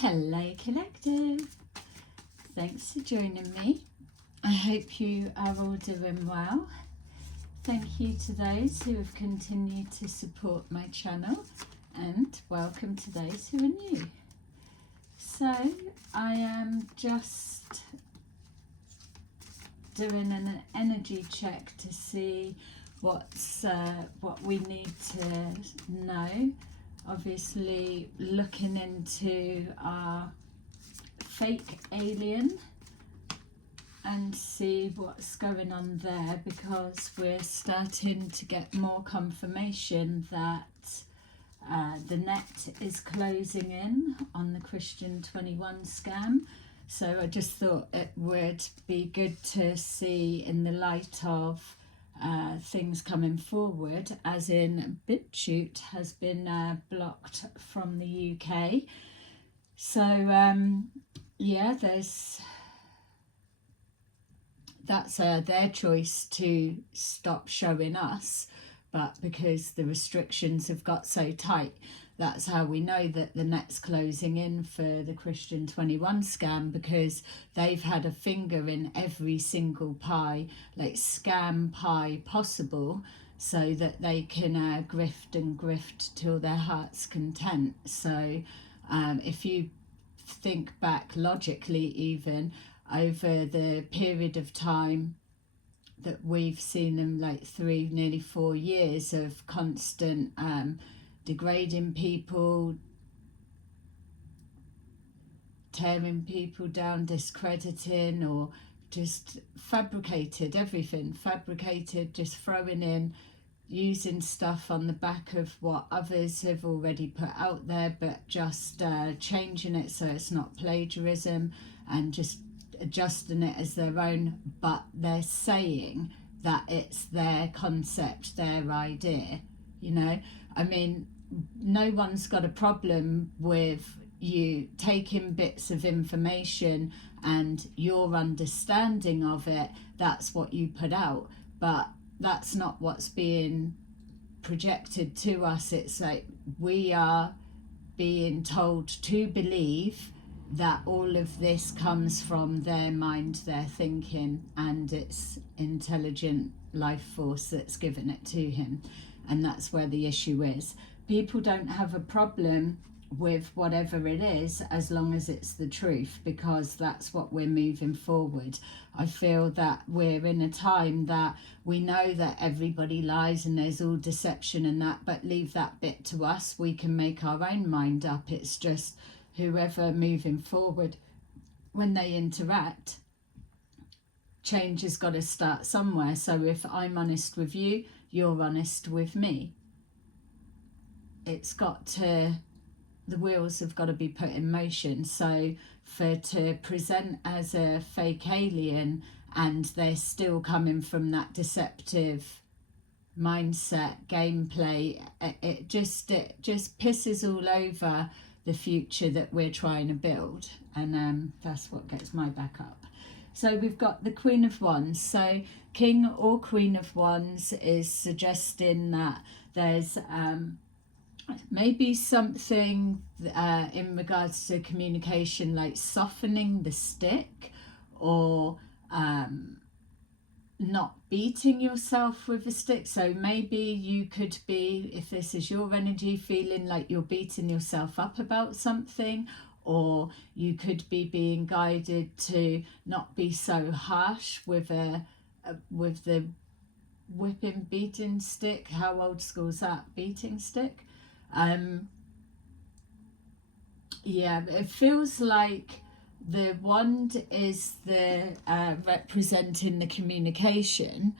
Hello Collective, thanks for joining me. I hope you are all doing well. Thank you to those who have continued to support my channel, and welcome to those who are new. So I am just doing an energy check to see what we need to know. Obviously looking into our fake alien and see what's going on there, because we're starting to get more confirmation that the net is closing in on the Christian21 scam. So I just thought it would be good to see, in the light of things coming forward, as in BitChute has been blocked from the UK. So yeah, that's their choice to stop showing us, but because the restrictions have got so tight, that's how we know that the net's closing in for the Christian21 scam, because they've had a finger in every single pie, like scam pie possible, so that they can grift and grift till their heart's content. So if you think back logically, even over the period of time that we've seen them, like nearly 4 years of constant degrading people, tearing people down, discrediting, or just fabricated everything, just throwing in, using stuff on the back of what others have already put out there, but just changing it so it's not plagiarism and just adjusting it as their own, but they're saying that it's their concept, their idea, you know. I mean, no one's got a problem with you taking bits of information and your understanding of it, that's what you put out, but that's not what's being projected to us. It's like we are being told to believe that all of this comes from their mind, their thinking, and it's intelligent life force that's given it to him. And that's where the issue is. People don't have a problem with whatever it is, as long as it's the truth, because that's what we're moving forward. I feel that we're in a time that we know that everybody lies and there's all deception and that, but leave that bit to us. We can make our own mind up. It's just whoever moving forward, when they interact, change has got to start somewhere. So if I'm honest with you, you're honest with me. It's got to, the wheels have got to be put in motion. So to present as a fake alien and they're still coming from that deceptive mindset, gameplay, it just pisses all over the future that we're trying to build. And that's what gets my back up. So we've got the Queen of Wands. So King or Queen of Wands is suggesting that there's maybe something in regards to communication, like softening the stick, or not beating yourself with a stick. So maybe you could be, if this is your energy, feeling like you're beating yourself up about something, or you could be being guided to not be so harsh with the whipping, beating stick. How old school is that? Beating stick? Yeah, it feels like the wand is the representing the communication,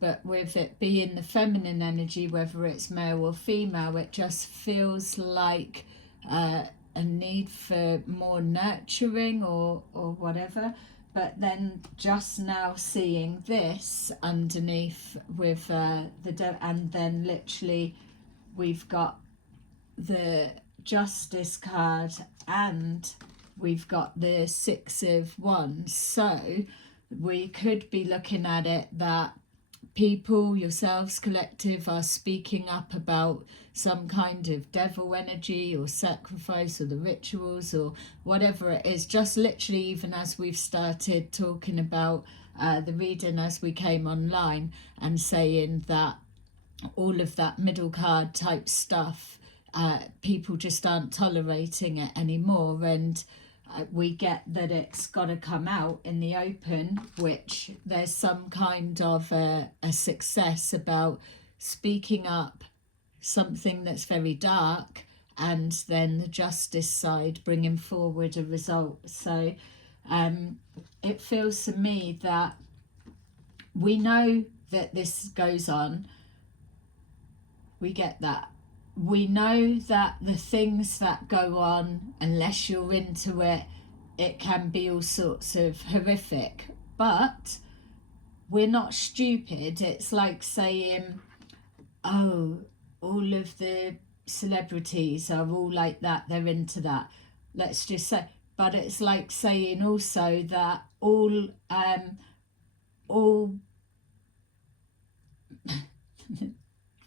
but with it being the feminine energy, whether it's male or female, it just feels like a need for more nurturing or whatever. But then just now seeing this underneath with and then literally we've got the Justice card and we've got the Six of Wands. So we could be looking at it that people, yourselves collective, are speaking up about some kind of devil energy or sacrifice or the rituals or whatever it is, just literally even as we've started talking about the reading as we came online, and saying that all of that middle card type stuff, people just aren't tolerating it anymore, and we get that it's got to come out in the open, which there's some kind of a success about speaking up something that's very dark, and then the justice side bringing forward a result. So it feels to me that we know that this goes on. We get that. We know that the things that go on, unless you're into it, it can be all sorts of horrific. But we're not stupid. It's like saying, oh, all of the celebrities are all like that, they're into that. Let's just say, but it's like saying also that all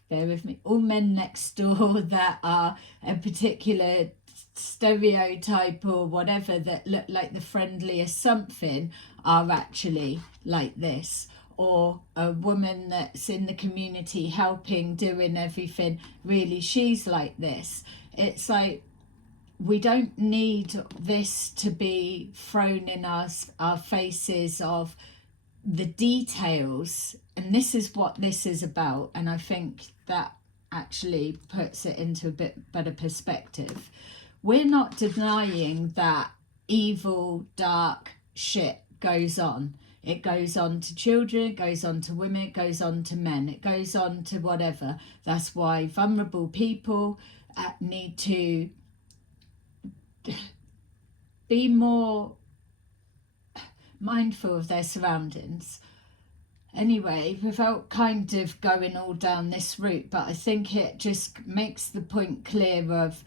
bear with me, all men next door that are a particular stereotype or whatever, that look like the friendliest something, are actually like this. Or a woman that's in the community helping, doing everything, really she's like this. It's like, we don't need this to be thrown in our faces of the details, and this is what this is about. And I think that actually puts it into a bit better perspective. We're not denying that evil, dark shit goes on. It goes on to children, it goes on to women, it goes on to men, it goes on to whatever. That's why vulnerable people need to be more mindful of their surroundings. Anyway, without kind of going all down this route, but I think it just makes the point clear of,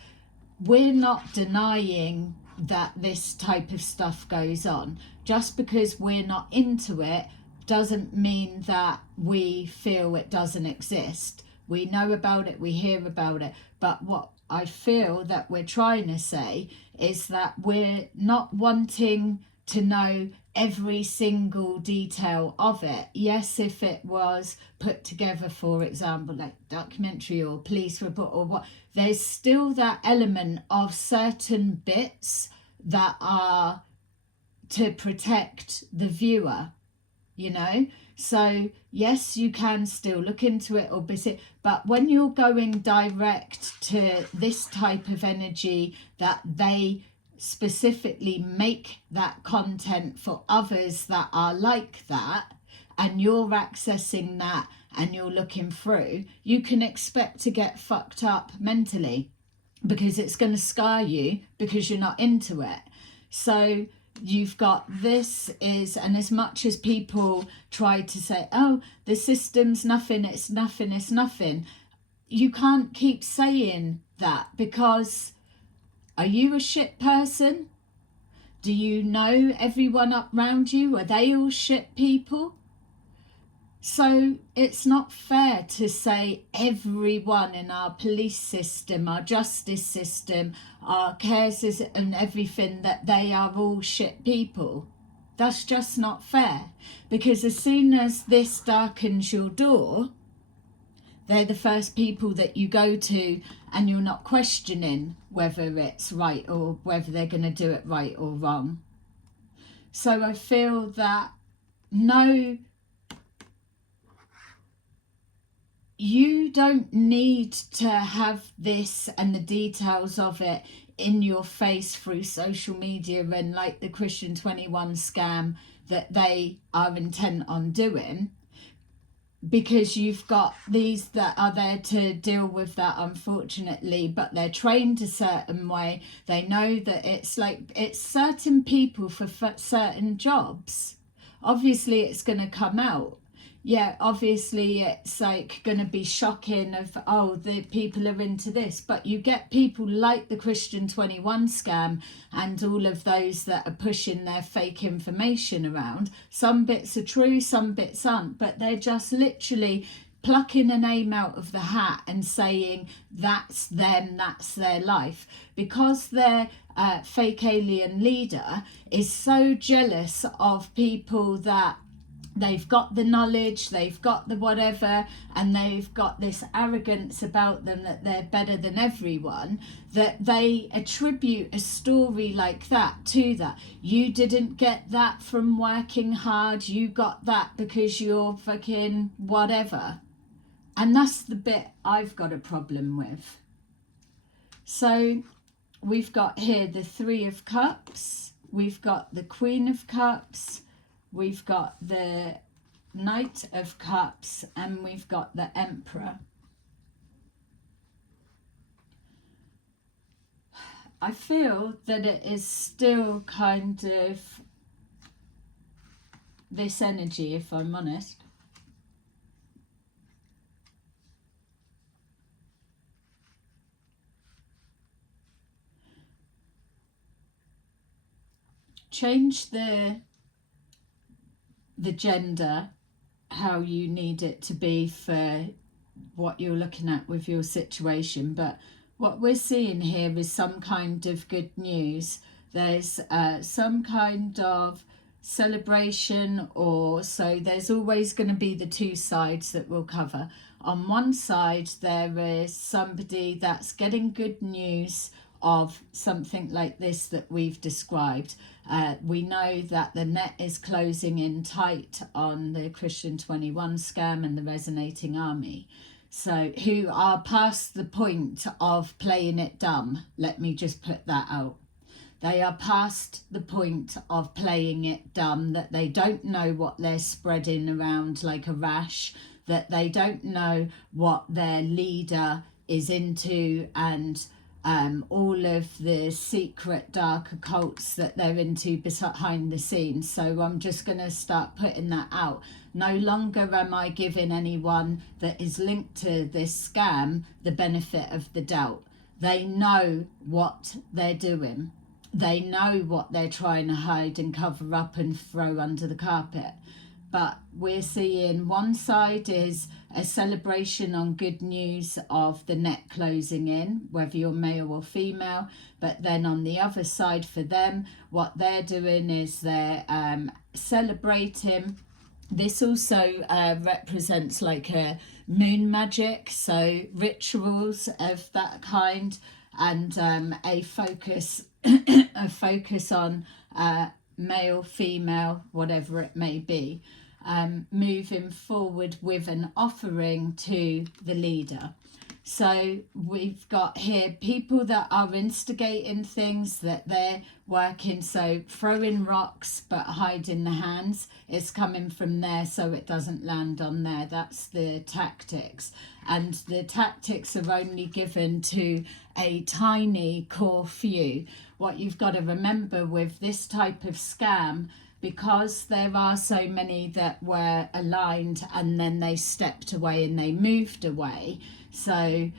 we're not denying that this type of stuff goes on. Just because we're not into it doesn't mean that we feel it doesn't exist. We know about it, we hear about it, but what I feel that we're trying to say is that we're not wanting to know every single detail of it. Yes, if it was put together, for example, like documentary or police report or what, there's still that element of certain bits that are to protect the viewer, you know. So yes, you can still look into it or visit, but when you're going direct to this type of energy, that they specifically make that content for others that are like that, and you're accessing that and you're looking through, you can expect to get fucked up mentally, because it's going to scar you because you're not into it. So you've got this is, and as much as people try to say, oh, the system's nothing, it's nothing, it's nothing, you can't keep saying that, because are you a shit person? Do you know everyone up round you? Are they all shit people? So it's not fair to say everyone in our police system, our justice system, our cares and everything, that they are all shit people. That's just not fair, because as soon as this darkens your door, they're the first people that you go to, and you're not questioning whether it's right or whether they're going to do it right or wrong. So I feel that, no, you don't need to have this and the details of it in your face through social media and like the Christian21 scam that they are intent on doing, because you've got these that are there to deal with that, unfortunately, but they're trained a certain way. They know that it's like, it's certain people for certain jobs. Obviously it's going to come out. yeah, obviously it's like going to be shocking of, oh, the people are into this, but you get people like the Christian21 scam and all of those that are pushing their fake information around. Some bits are true, some bits aren't, but they're just literally plucking a name out of the hat and saying that's them, that's their life, because their fake alien leader is so jealous of people that they've got the knowledge, they've got the whatever, and they've got this arrogance about them that they're better than everyone, that they attribute a story like that to that. You didn't get that from working hard, you got that because you're fucking whatever. And that's the bit I've got a problem with. So we've got here the Three of Cups, we've got the Queen of Cups, we've got the Knight of Cups, and we've got the Emperor. I feel that it is still kind of this energy, if I'm honest. Change the gender how you need it to be for what you're looking at with your situation, but what we're seeing here is some kind of good news. There's some kind of celebration, or so there's always going to be the two sides that we'll cover. On one side there is somebody that's getting good news of something like this that we've described. We know that the net is closing in tight on the Christian21 scam and the Resonating Army, so who are past the point of playing it dumb. Let me just put that out. They are past the point of playing it dumb, that they don't know what they're spreading around like a rash, that they don't know what their leader is into, and all of the secret dark occults that they're into behind the scenes. So I'm just going to start putting that out. No longer am I giving anyone that is linked to this scam the benefit of the doubt. They know what they're doing. They know what they're trying to hide and cover up and throw under the carpet. But we're seeing one side is a celebration on good news of the net closing in, whether you're male or female. But then on the other side for them, what they're doing is they're celebrating. This also represents like a moon magic, so rituals of that kind, and a focus on male, female, whatever it may be, moving forward with an offering to the leader. So we've got here people that are instigating things, that they're working, so throwing rocks but hiding the hands. It's coming from there so it doesn't land on there. That's the tactics. And the tactics are only given to a tiny core few. What you've got to remember with this type of scam, because there are so many that were aligned and then they stepped away and they moved away, so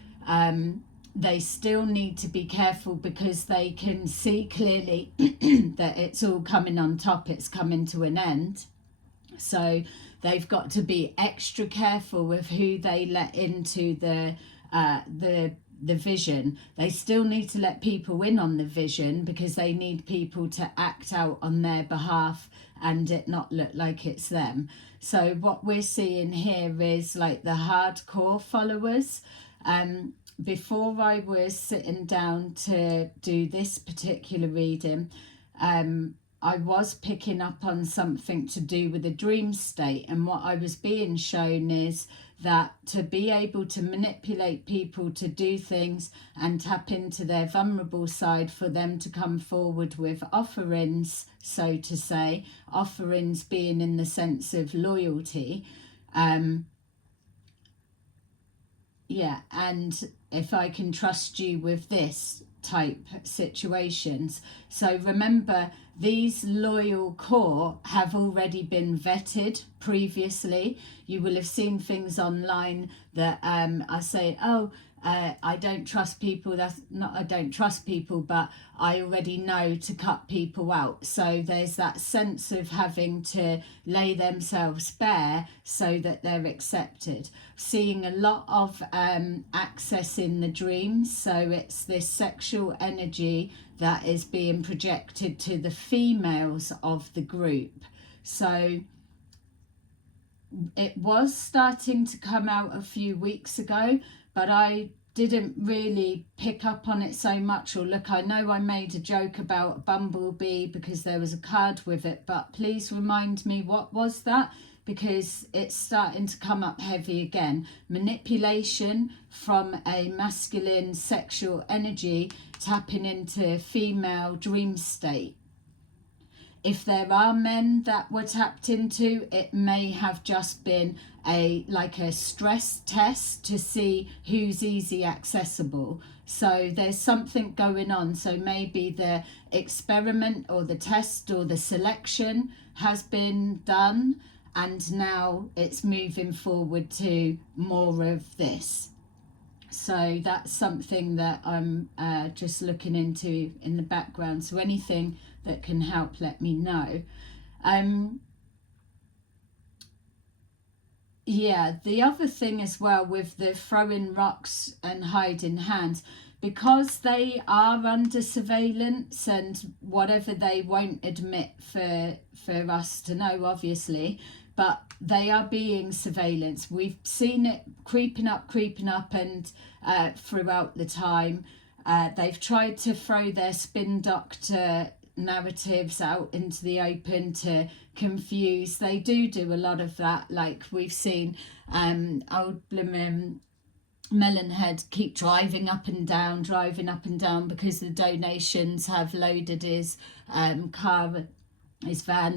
they still need to be careful, because they can see clearly that it's all coming on top, it's coming to an end. So they've got to be extra careful with who they let into the vision. They still need to let people in on the vision, because they need people to act out on their behalf and it not look like it's them. So what we're seeing here is like the hardcore followers. Before I was sitting down to do this particular reading, I was picking up on something to do with a dream state, and what I was being shown is that to be able to manipulate people to do things and tap into their vulnerable side, for them to come forward with offerings, so to say, offerings being in the sense of loyalty. Yeah, and if I can trust you with this, type situations. So remember, these loyal core have already been vetted previously. You will have seen things online that are saying, oh, I don't trust people. That's not I don't trust people, but I already know to cut people out. So there's that sense of having to lay themselves bare so that they're accepted. Seeing a lot of access in the dreams. So it's this sexual energy that is being projected to the females of the group. So it was starting to come out a few weeks ago, but I didn't really pick up on it so much. Or look, I know I made a joke about a bumblebee because there was a card with it, but please remind me, what was that? Because it's starting to come up heavy again. Manipulation from a masculine sexual energy tapping into female dream state. If there are men that were tapped into, it may have just been like a stress test to see who's easy accessible. So there's something going on. So maybe the experiment or the test or the selection has been done, and now it's moving forward to more of this. So that's something that I'm just looking into in the background. So anything that can help, let me know. Yeah, the other thing as well with the throwing rocks and hiding hands, because they are under surveillance and whatever, they won't admit for us to know, obviously, but they are being surveillance. We've seen it creeping up and throughout the time. They've tried to throw their spin doctor narratives out into the open to confuse. They do a lot of that, like we've seen old blimmin' Melonhead keep driving up and down because the donations have loaded his van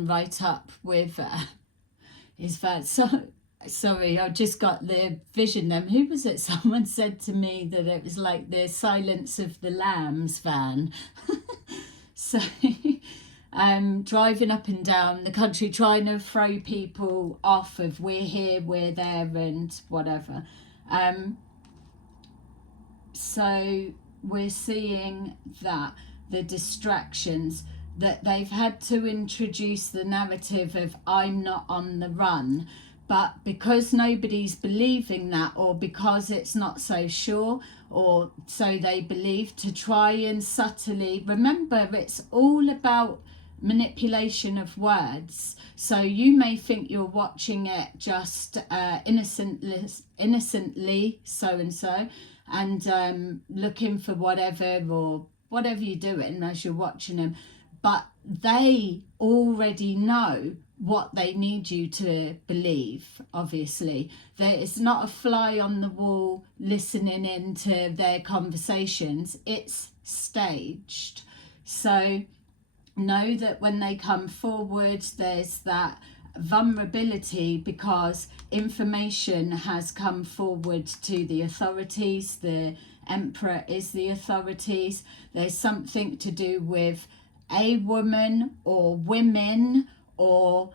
right up with his van. So sorry, I just got the vision then. Who was it? Someone said to me that it was like the Silence of the Lambs van. So driving up and down the country, trying to throw people off of we're here, we're there, and whatever. So we're seeing that the distractions, that they've had to introduce the narrative of I'm not on the run, but because nobody's believing that, or because it's not so sure, or so they believe, to try and subtly, remember, it's all about manipulation of words. So you may think you're watching it just innocently so-and-so, and looking for whatever you're doing as you're watching them, but they already know what they need you to believe. Obviously, it's not a fly on the wall listening into their conversations, it's staged. So know that when they come forward, there's that vulnerability because information has come forward to the authorities. The Emperor is the authorities. There's something to do with a woman or women, or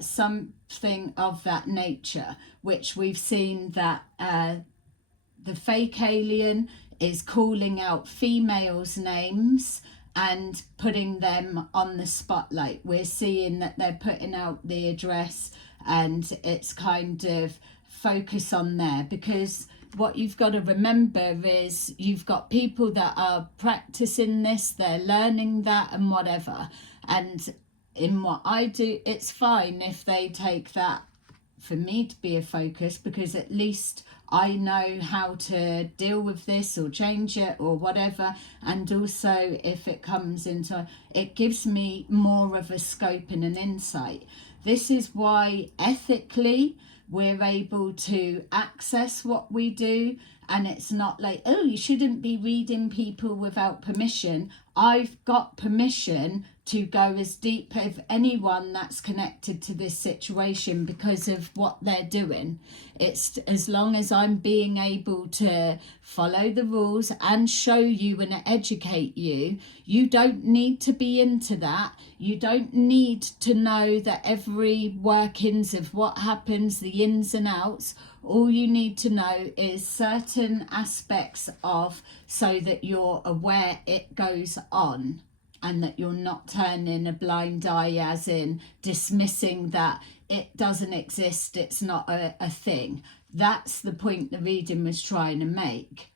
something of that nature, which we've seen that the fake alien is calling out females' names and putting them on the spotlight. We're seeing that they're putting out the address and it's kind of focus on there, because what you've got to remember is you've got people that are practicing this, they're learning that and whatever, and in what I do, it's fine if they take that for me to be a focus, because at least I know how to deal with this or change it or whatever. And also if it comes into, it gives me more of a scope and an insight. This is why ethically we're able to access what we do And it's not like, oh, you shouldn't be reading people without permission. I've got permission to go as deep as anyone that's connected to this situation because of what they're doing. It's as long as I'm being able to follow the rules and show you and educate you. You don't need to be into that. You don't need to know that every workings of what happens, the ins and outs. All you need to know is certain aspects of, so that you're aware it goes on, and that you're not turning a blind eye, as in dismissing that it doesn't exist, it's not a thing. That's the point the reading was trying to make.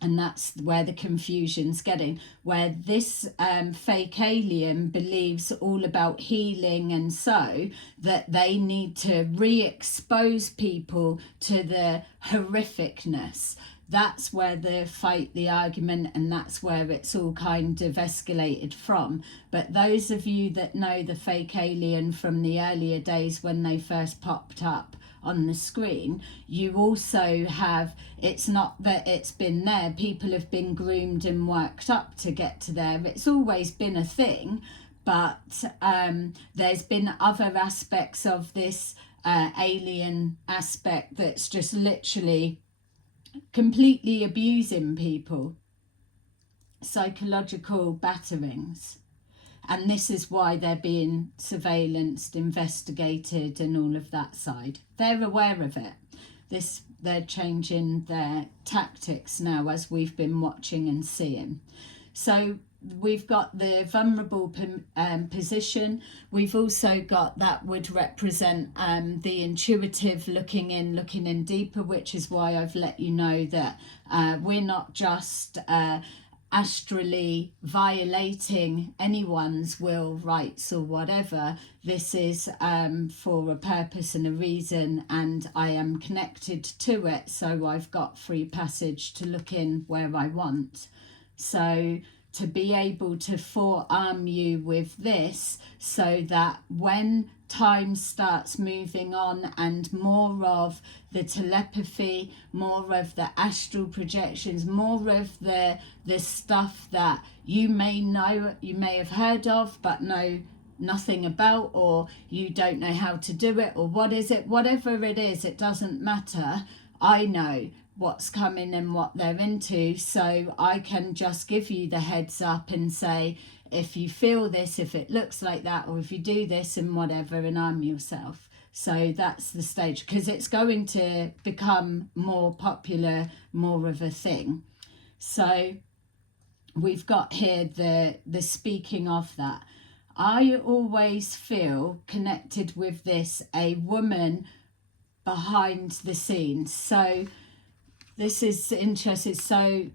And that's where the confusion's getting, where this fake alien believes all about healing, and so that they need to re-expose people to the horrificness. That's where the fight, the argument, and that's where it's all kind of escalated from. But those of you that know the fake alien from the earlier days when they first popped up on the screen, you also have, it's not that it's been there, people have been groomed and worked up to get to there. It's always been a thing, but there's been other aspects of this alien aspect that's just literally completely abusing people, psychological batterings. And this is why they're being surveillanced, investigated, and all of that side. They're aware of it. They're changing their tactics now, as we've been watching and seeing. So we've got the vulnerable position. We've also got that would represent the intuitive looking in deeper, which is why I've let you know that we're not just astrally violating anyone's will, rights, or whatever. This is for a purpose and a reason, and I am connected to it, so I've got free passage to look in where I want. So to be able to forearm you with this, so that when time starts moving on and more of the telepathy, more of the astral projections, more of the stuff that you may know, you may have heard of but know nothing about, or you don't know how to do it, or what is it, whatever it is, it doesn't matter. I know what's coming and what they're into, so I can just give you the heads up and say, if you feel this, if it looks like that, or if you do this and whatever, and arm yourself. So that's the stage, because it's going to become more popular, more of a thing. So we've got here the speaking of that. I always feel connected with this, a woman behind the scenes. So this is interesting. So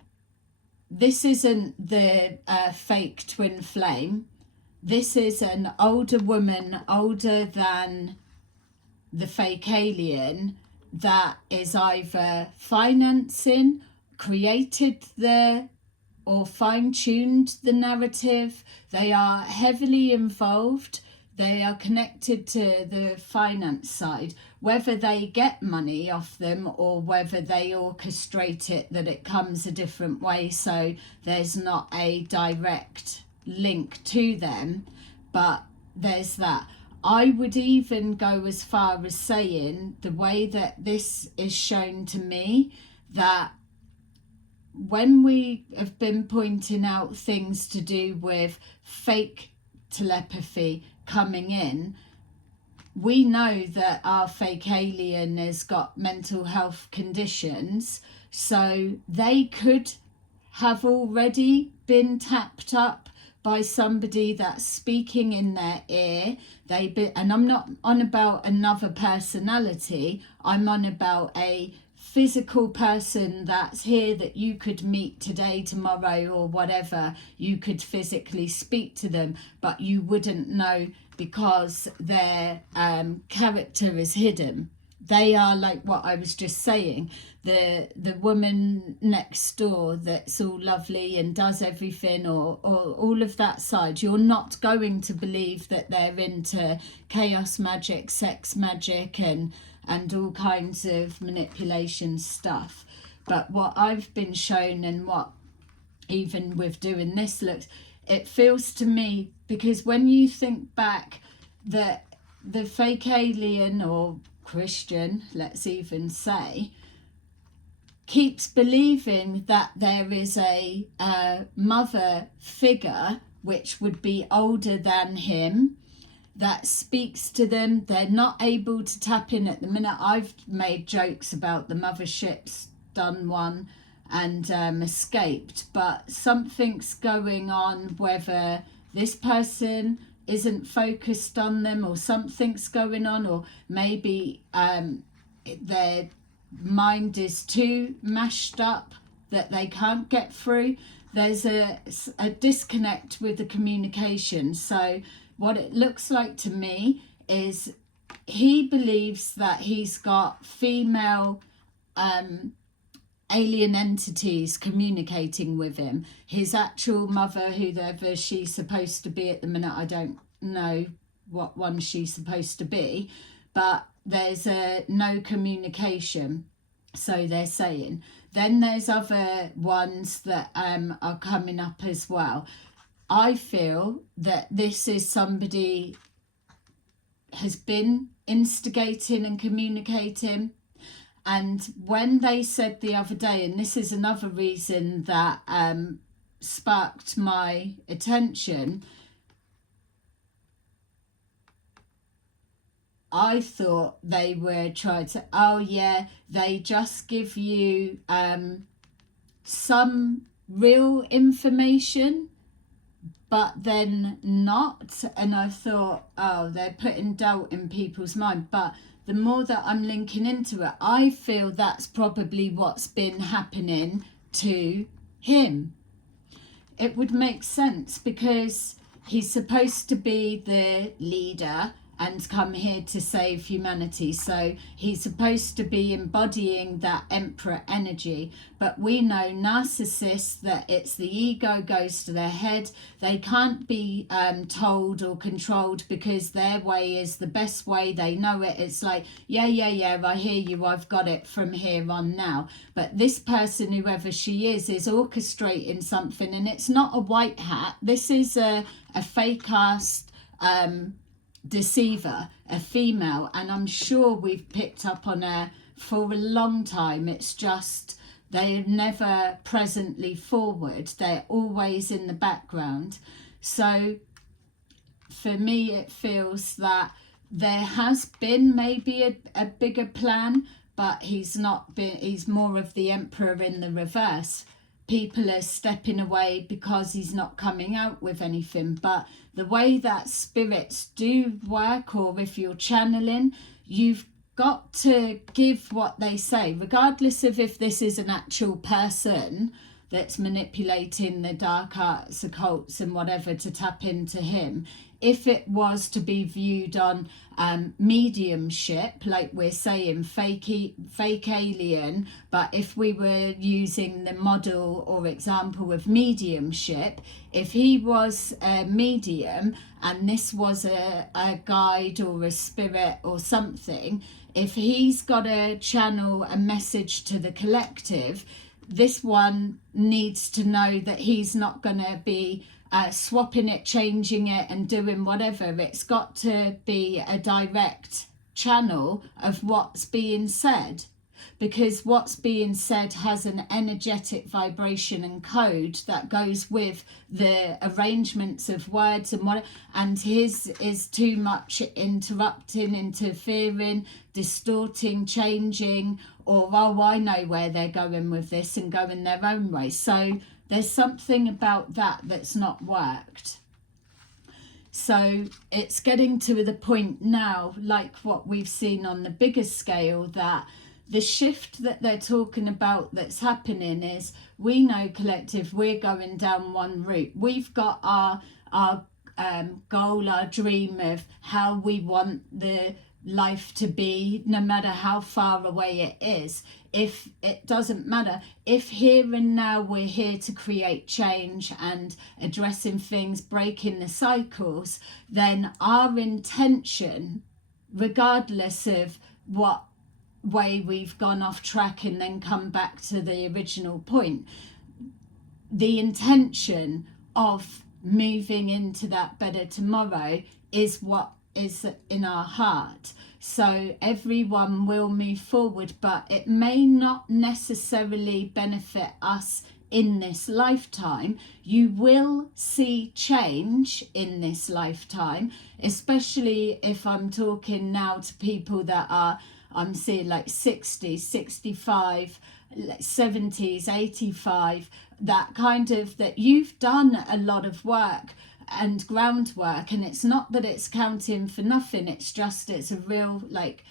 this isn't the fake twin flame. This is an older woman, older than the fake alien, that is either financing, created the, or fine-tuned the narrative. They are heavily involved. They are connected to the finance side. Whether they get money off them or whether they orchestrate it, that it comes a different way, so there's not a direct link to them, but there's that. I would even go as far as saying, the way that this is shown to me, that when we have been pointing out things to do with fake telepathy coming in, we know that our fake alien has got mental health conditions, so they could have already been tapped up by somebody that's speaking in their ear. And I'm not on about another personality, I'm on about a physical person that's here that you could meet today, tomorrow, or whatever. You could physically speak to them, but you wouldn't know because their character is hidden. They are like what I was just saying, the woman next door that's all lovely and does everything, or all of that side. You're not going to believe that they're into chaos magic, sex magic, and all kinds of manipulation stuff. But what I've been shown, and what even with doing this looks, it feels to me, because when you think back that the fake alien, or Christian, let's even say, keeps believing that there is a mother figure which would be older than him, that speaks to them. They're not able to tap in at the minute. I've made jokes about the mothership's done one and escaped, but something's going on, whether this person isn't focused on them, or something's going on, or maybe their mind is too mashed up that they can't get through. There's a disconnect with the communication. So what it looks like to me is he believes that he's got female alien entities communicating with him. His actual mother, whoever she's supposed to be at the minute, I don't know what one she's supposed to be, but there's no communication, so they're saying. Then there's other ones that are coming up as well. I feel that this is somebody has been instigating and communicating. And when they said the other day, and this is another reason that sparked my attention, I thought they were trying to, oh yeah, they just give you some real information, but then not. And I thought, oh, they're putting doubt in people's mind. But the more that I'm linking into it, I feel that's probably what's been happening to him. It would make sense, because he's supposed to be the leader and come here to save humanity. So he's supposed to be embodying that emperor energy. But we know narcissists, that it's the ego goes to their head. They can't be told or controlled, because their way is the best way. They know it. It's like, yeah, I hear you. I've got it from here on now. But this person, whoever she is orchestrating something. And it's not a white hat. This is a fake-ass deceiver, a female, and I'm sure we've picked up on her for a long time. It's just they're never presently forward, they're always in the background. So for me, it feels that there has been maybe a bigger plan, but he's not been, he's more of the emperor in the reverse. People are stepping away because he's not coming out with anything. But the way that spirits do work, or if you're channeling, you've got to give what they say, regardless of if this is an actual person that's manipulating the dark arts, occults and whatever to tap into him. If it was to be viewed on mediumship, like we're saying, fake alien, but if we were using the model or example of mediumship, if he was a medium and this was a guide or a spirit or something, if he's got to channel a message to the collective, this one needs to know that he's not going to be swapping it, changing it and doing whatever. It's got to be a direct channel of what's being said, because what's being said has an energetic vibration and code that goes with the arrangements of words and what, and his is too much interrupting, interfering, distorting, changing, or oh, I know where they're going with this, and going their own way. So there's something about that that's not worked. So it's getting to the point now, like what we've seen on the bigger scale, that the shift that they're talking about that's happening is, we know collective, we're going down one route. We've got our goal, our dream of how we want the life to be, no matter how far away it is. If it doesn't matter, if here and now we're here to create change and addressing things, breaking the cycles, then our intention, regardless of what way we've gone off track and then come back to the original point. The intention of moving into that better tomorrow is what is in our heart. So everyone will move forward, but it may not necessarily benefit us in this lifetime. You will see change in this lifetime, especially if I'm talking now to people that are, I'm seeing like 60, 65, 70s, 85, that kind of, that you've done a lot of work and groundwork, and it's not that it's counting for nothing, it's just, it's a real like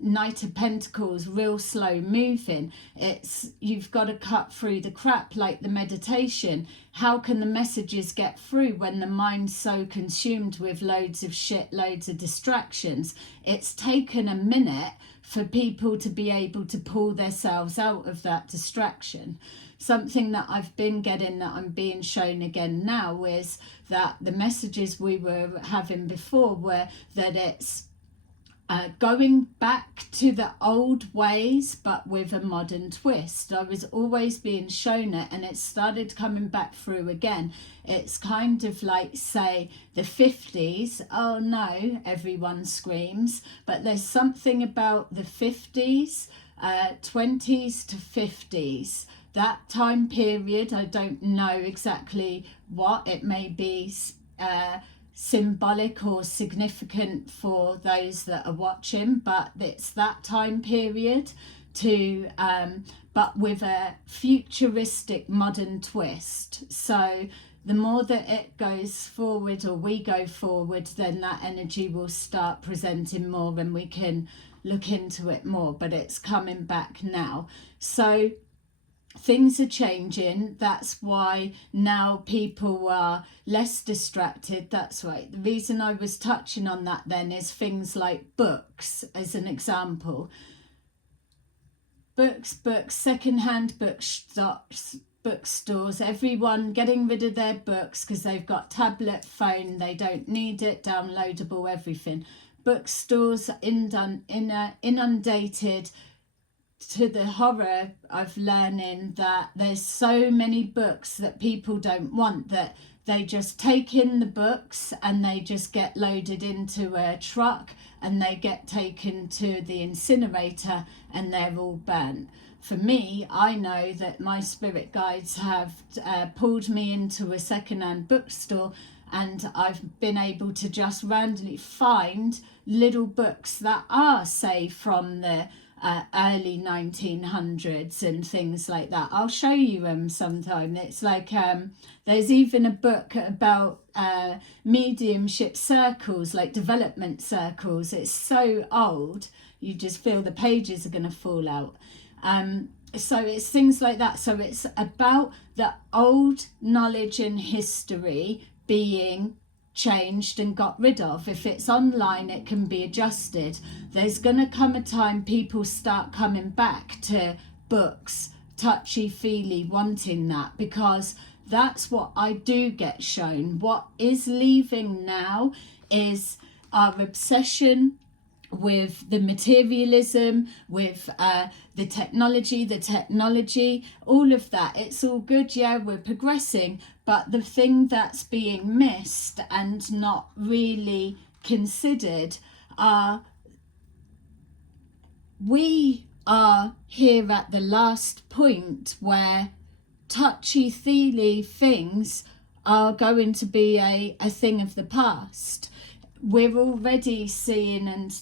Knight of Pentacles, real slow moving. It's, you've got to cut through the crap, like the meditation. How can the messages get through when the mind's so consumed with loads of shit, loads of distractions? It's taken a minute for people to be able to pull themselves out of that distraction. Something that I've been getting, that I'm being shown again now, is that the messages we were having before were that it's going back to the old ways but with a modern twist. I was always being shown it, and it started coming back through again. It's kind of like, say, the 50s. Oh no, everyone screams, but there's something about the 50s, 20s to 50s, that time period. I don't know exactly what it may be symbolic or significant for those that are watching, but it's that time period to but with a futuristic modern twist. So the more that it goes forward, or we go forward, then that energy will start presenting more and we can look into it more, but it's coming back now. So things are changing. That's why now people are less distracted. That's right. The reason I was touching on that then is things like books, as an example. Books, second-hand bookstores, everyone getting rid of their books because they've got tablet, phone, they don't need it, downloadable, everything. Bookstores inundated, to the horror of learning that there's so many books that people don't want, that they just take in the books and they just get loaded into a truck and they get taken to the incinerator and they're all burnt. For me, I know that my spirit guides have pulled me into a second-hand bookstore, and I've been able to just randomly find little books that are, say, from the early 1900s and things like that. I'll show you them sometime. It's like there's even a book about mediumship circles, like development circles. It's so old you just feel the pages are going to fall out. So it's things like that. So it's about the old knowledge and history being changed and got rid of. If it's online, it can be adjusted. There's going to come a time people start coming back to books, touchy-feely, wanting that, because that's what I do get shown. What is leaving now is our obsession with the materialism, with the technology, all of that. It's all good, yeah, we're progressing, but the thing that's being missed and not really considered are, we are here at the last point where touchy-feely things are going to be a thing of the past. We're already seeing, and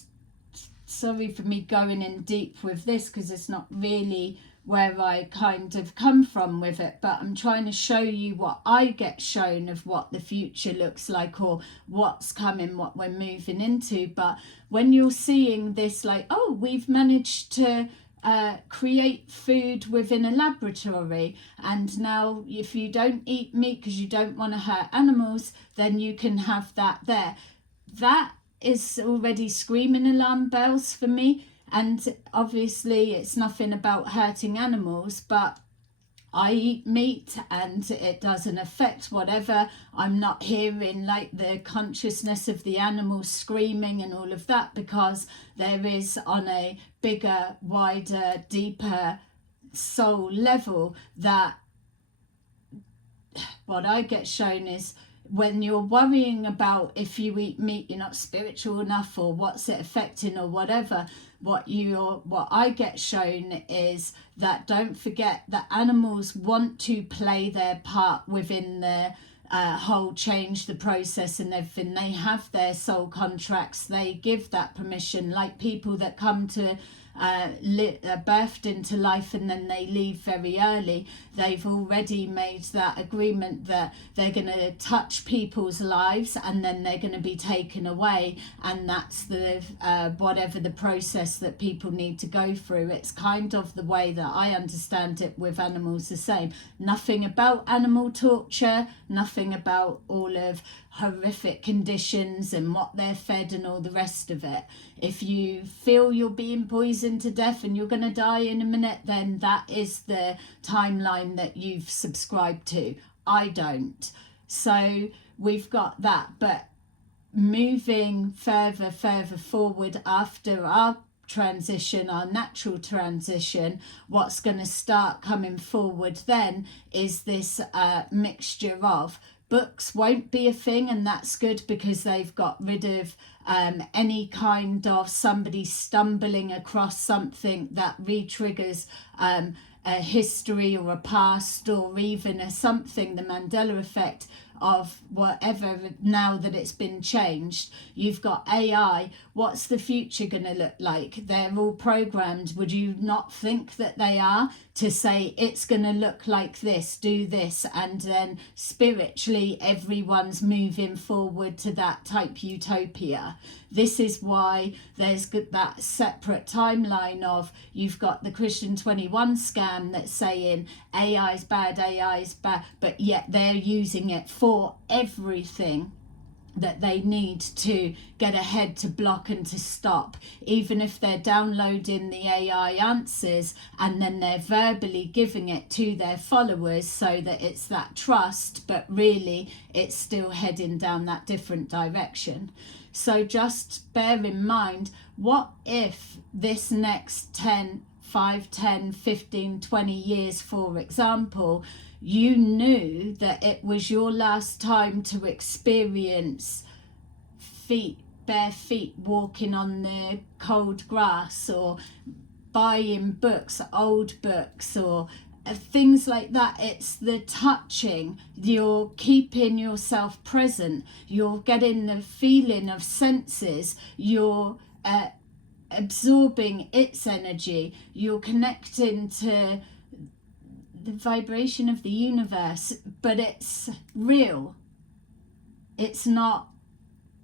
sorry for me going in deep with this because it's not really where I kind of come from with it, but I'm trying to show you what I get shown of what the future looks like, or what's coming, what we're moving into. But when you're seeing this, like, oh, we've managed to create food within a laboratory, and now if you don't eat meat because you don't want to hurt animals, then you can have that there. That is already screaming alarm bells for me. And obviously it's nothing about hurting animals, but I eat meat and it doesn't affect whatever. I'm not hearing like the consciousness of the animals screaming and all of that, because there is on a bigger, wider, deeper soul level that what I get shown is when you're worrying about if you eat meat you're not spiritual enough or what's it affecting or whatever, what I get shown is that don't forget that animals want to play their part within the whole change the process and everything. They have their soul contracts, they give that permission, like people that come to birthed into life and then they leave very early. They've already made that agreement that they're going to touch people's lives and then they're going to be taken away, and that's the whatever the process that people need to go through. It's kind of the way that I understand it with animals the same. Nothing about animal torture, nothing about all of horrific conditions and what they're fed and all the rest of it. If you feel you're being poisoned to death and you're going to die in a minute, then that is the timeline that you've subscribed to. I don't. So we've got that, but moving further forward after our transition, our natural transition, what's going to start coming forward then is this mixture of books won't be a thing, and that's good because they've got rid of any kind of somebody stumbling across something that re-triggers a history or a past or even a something, the Mandela effect of whatever. Now that it's been changed, you've got AI. What's the future going to look like? They're all programmed. Would you not think that they are, to say it's going to look like this, do this, and then spiritually everyone's moving forward to that type utopia? This is why there's that separate timeline of, you've got the Christian21 scam that's saying AI's bad, but yet they're using it for everything that they need to get ahead, to block and to stop. Even if they're downloading the AI answers and then they're verbally giving it to their followers so that it's that trust, but really it's still heading down that different direction. So just bear in mind, what if this next 5, 10, 15, 20 years, for example, you knew that it was your last time to experience bare feet walking on the cold grass, or buying books, old books, or things like that. It's the touching, you're keeping yourself present, you're getting the feeling of senses, you're absorbing its energy, you're connecting to the vibration of the universe, but it's real. It's not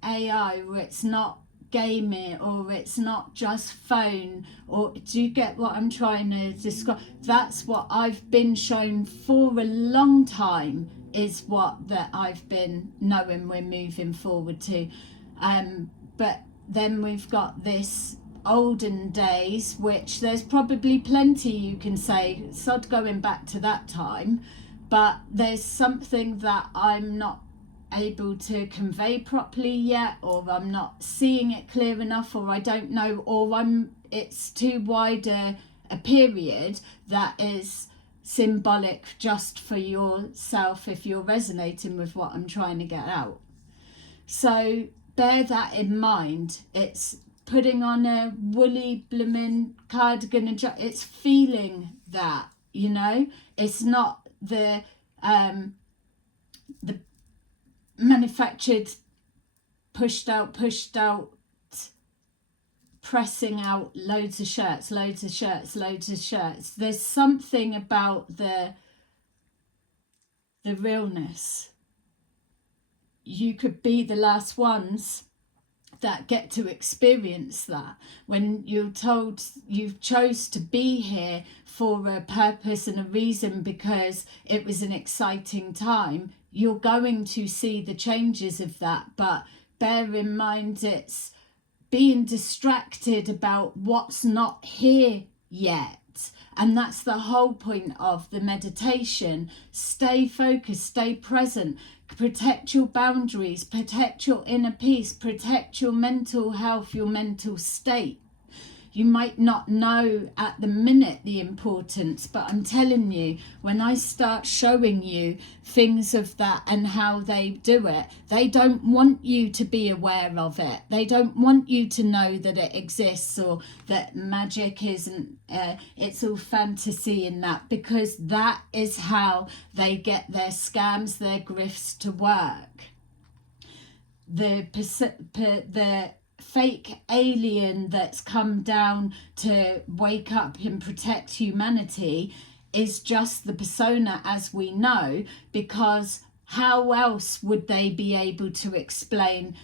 AI, or it's not gaming, or it's not just phone. Or do you get what I'm trying to describe? That's what I've been shown for a long time, is what that I've been knowing we're moving forward to. But then we've got this olden days, which there's probably plenty you can say, sod going back to that time, but there's something that I'm not able to convey properly yet, or I'm not seeing it clear enough, or I don't know, or it's too wide a period that is symbolic just for yourself if you're resonating with what I'm trying to get out. So bear that in mind. It's putting on a woolly blooming cardigan and it's feeling that, you know, it's not the manufactured pushed out pressing out loads of shirts. There's something about the realness. You could be the last ones that get to experience that. When you're told you chose to be here for a purpose and a reason because it was an exciting time, you're going to see the changes of that. But bear in mind, it's being distracted about what's not here yet. And that's the whole point of the meditation. Stay focused, stay present, protect your boundaries, protect your inner peace, protect your mental health, your mental state. You might not know at the minute the importance, but I'm telling you, when I start showing you things of that and how they do it, they don't want you to be aware of it. They don't want you to know that it exists, or that magic isn't, it's all fantasy in that, because that is how they get their scams, their grifts to work. The fake alien that's come down to wake up and protect humanity is just the persona as we know, because how else would they be able to explain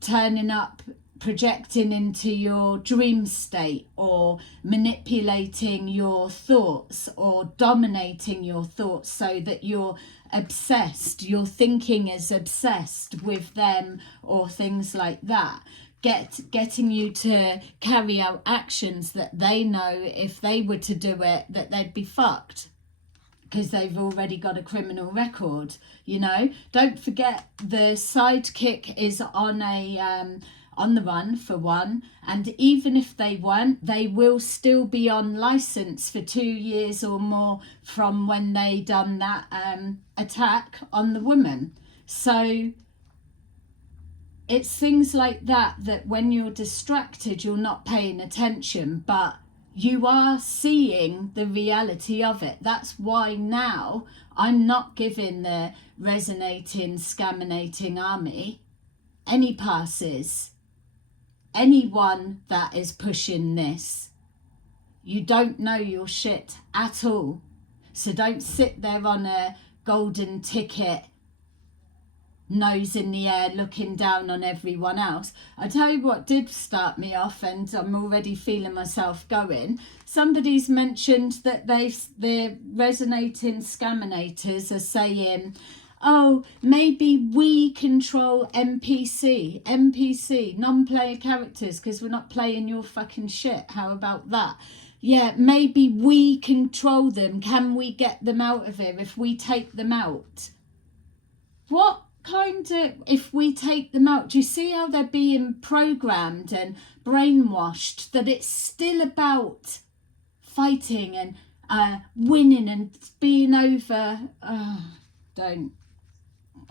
turning up, projecting into your dream state, or manipulating your thoughts, or dominating your thoughts so that you're obsessed, your thinking is obsessed with them, or things like that, getting you to carry out actions that they know if they were to do it that they'd be fucked, because they've already got a criminal record. You know, don't forget the sidekick is on the run for one, and even if they weren't, they will still be on license for 2 years or more from when they done that attack on the woman. So it's things like that when you're distracted, you're not paying attention, but you are seeing the reality of it. That's why now I'm not giving the Resonating Scaminating Army any passes. Anyone that is pushing this, you don't know your shit at all. So don't sit there on a golden ticket, nose in the air, looking down on everyone else. I tell you what did start me off, and I'm already feeling myself going. Somebody's mentioned that the Resonating Scaminators are saying, oh, maybe we control NPC, non-player characters, because we're not playing your fucking shit. How about that? Yeah, maybe we control them. Can we get them out of here if we take them out? What kind of, if we take them out, do you see how they're being programmed and brainwashed, that it's still about fighting and winning and being over?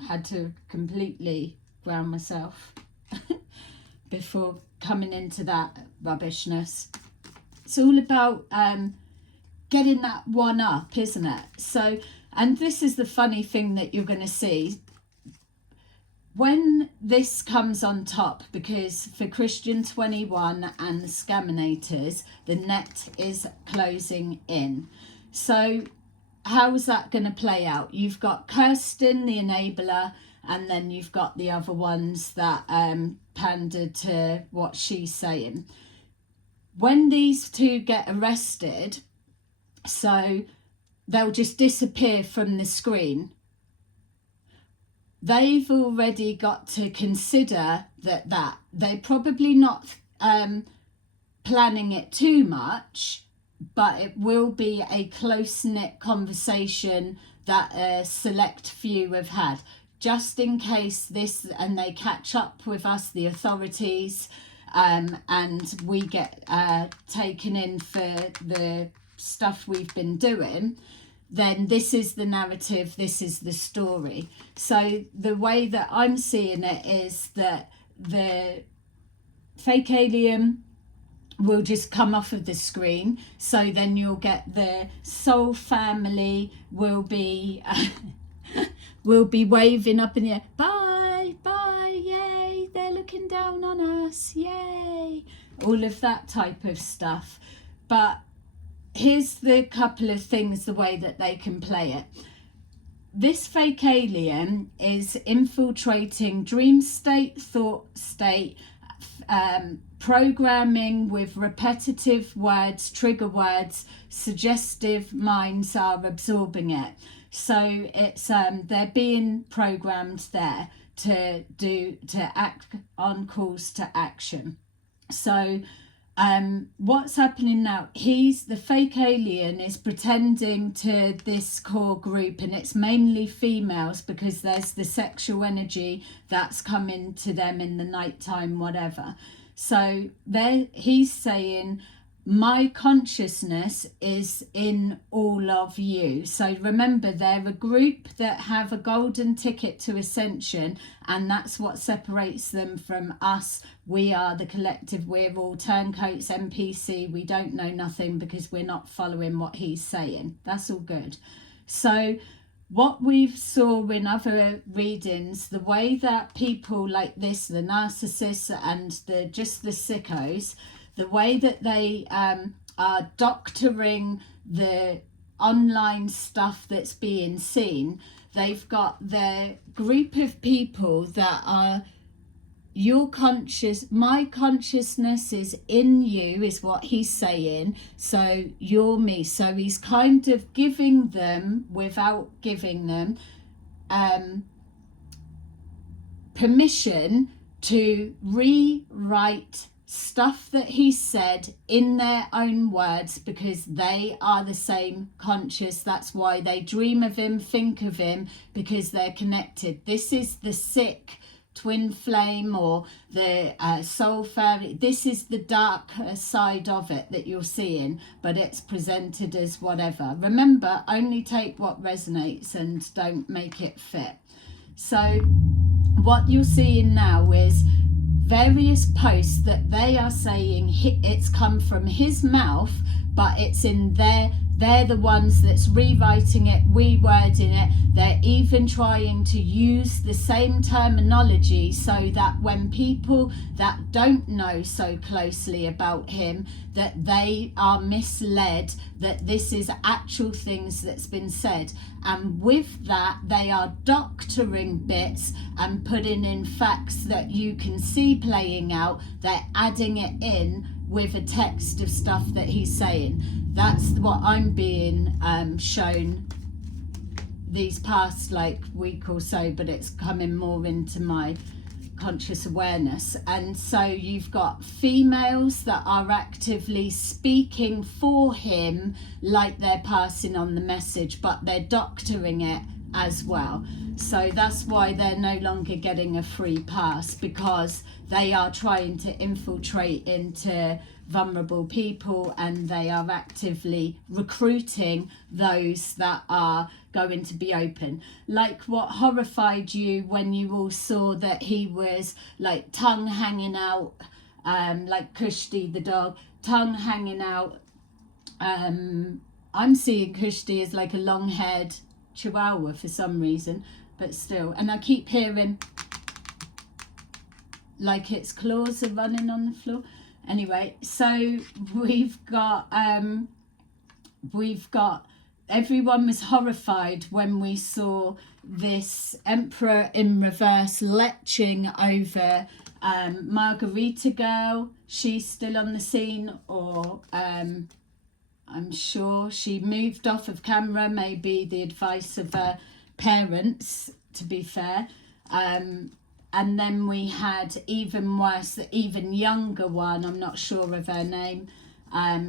Had to completely ground myself before coming into that rubbishness. It's all about getting that one up, isn't it? So, and this is the funny thing that you're going to see when this comes on top, because for Christian21 and the Scaminators, the net is closing in. So how's that going to play out? You've got Kirsten, the enabler, and then you've got the other ones that pander to what she's saying. When these two get arrested, so they'll just disappear from the screen. They've already got to consider that they're probably not planning it too much, but it will be a close-knit conversation that a select few have had, just in case this, and they catch up with us, the authorities, and we get taken in for the stuff we've been doing. Then this is the narrative, this is the story. So the way that I'm seeing it is that the fake alien will just come off of the screen. So then you'll get the soul family will be waving up in the air, bye, bye, yay, they're looking down on us, yay, all of that type of stuff. But here's the couple of things, the way that they can play it. This fake alien is infiltrating dream state, thought state, programming with repetitive words, trigger words, suggestive minds are absorbing it. So it's they're being programmed there to act on calls to action. So what's happening now, the fake alien is pretending to this core group, and it's mainly females because there's the sexual energy that's coming to them in the nighttime, whatever. So he's saying, my consciousness is in all of you. So remember, they're a group that have a golden ticket to ascension, and that's what separates them from us. We are the collective. We're all turncoats, NPC. We don't know nothing because we're not following what he's saying. That's all good. So what we've saw in other readings, the way that people like this, the narcissists and the sickos, the way that they are doctoring the online stuff that's being seen, they've got their group of people that are my consciousness is in you, is what he's saying, so you're me. So he's kind of giving them, without giving them permission, to rewrite stuff that he said in their own words, because they are the same conscious. That's why they dream of him, think of him, because they're connected. This is the sick twin flame, or the soul fairy. This is the dark side of it that you're seeing, but it's presented as whatever. Remember, only take what resonates and don't make it fit. So what you're seeing now is various posts that they are saying it's come from his mouth, but it's in they're the ones that's rewriting it, rewording it. They're even trying to use the same terminology so that when people that don't know so closely about him, that they are misled, that this is actual things that's been said. And with that, they are doctoring bits and putting in facts that you can see playing out. They're adding it in with a text of stuff that he's saying. That's what I'm being shown these past week or so, but it's coming more into my conscious awareness. And so you've got females that are actively speaking for him, like they're passing on the message, but they're doctoring it as well. So that's why they're no longer getting a free pass, because they are trying to infiltrate into vulnerable people, and they are actively recruiting those that are going to be open. Like what horrified you when you all saw that he was like tongue hanging out, like Kushti the dog, tongue hanging out. I'm seeing Kushti as like a long-haired chihuahua for some reason, but still. And I keep hearing like its claws are running on the floor. Anyway, so we've got everyone was horrified when we saw this Emperor in reverse leching over Margarita girl. She's still on the scene, or I'm sure she moved off of camera, maybe the advice of her parents, to be fair. And then we had even worse, the even younger one, I'm not sure of her name.